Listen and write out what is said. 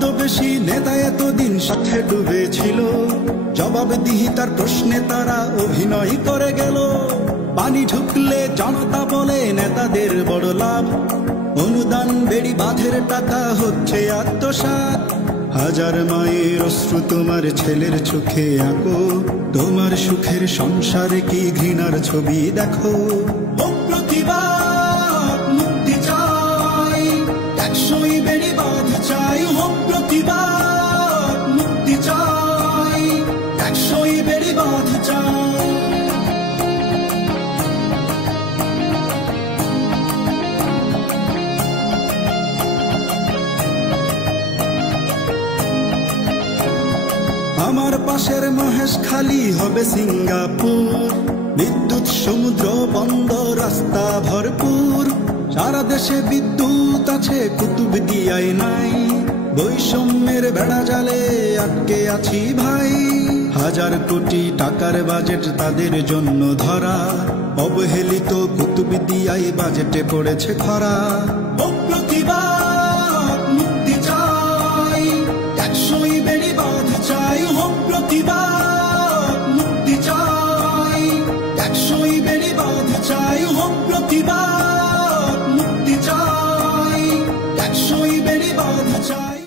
ছদ্মবেশী নেতা এতদিন সাথে ডুবেছিল, জবাবদিহি তার প্রশ্নে তারা অভিনয় করে গেল। পানি ঢুকলে জনতা বলে নেতাদের বড় লাভ, অনুদান বেড়ি বাঁধের টাকা হচ্ছে আত্মসাৎ। হাজার মায়ের অশ্রু তোমার ছেলের চোখে আঁকো, তোমার সুখের সংসারে কি ঘৃণার ছবি দেখো। হোক প্রতিবাদ, মুক্তি চাই, টেকসই বেড়ি বাঁধ চাই। হোক প্রতিবাদ, মুক্তি চাই, টেকসই বেড়ি বাঁধ চাই। আমার পাশের মহেশখালী হবে সিঙ্গাপুর, বিদ্যুৎ সমুদ্র বন্দর রাস্তা ভরপুর। সারা দেশে বিদ্যুৎ আছে, কুতুবদিয়ায় নাই। বৈষম্যের বেড়া জালে আটকে আছি ভাই। হাজার কোটি টাকার বাজেট তাদের জন্য ধরা, অবহেলিত কুতুবদিয়ায় বাজেটে পড়েছে খরা। প্রতিবাদ, মুক্তি চাই, টেকসই বেড়ি বাঁধ চাই। হোক প্রতিবাদ, মুক্তি চাই, টেকসই বেড়ি বাঁধ চাই। হোক প্রতিবাদ, মুক্তি চাই, টেকসই বেড়ি বাঁধ চাই।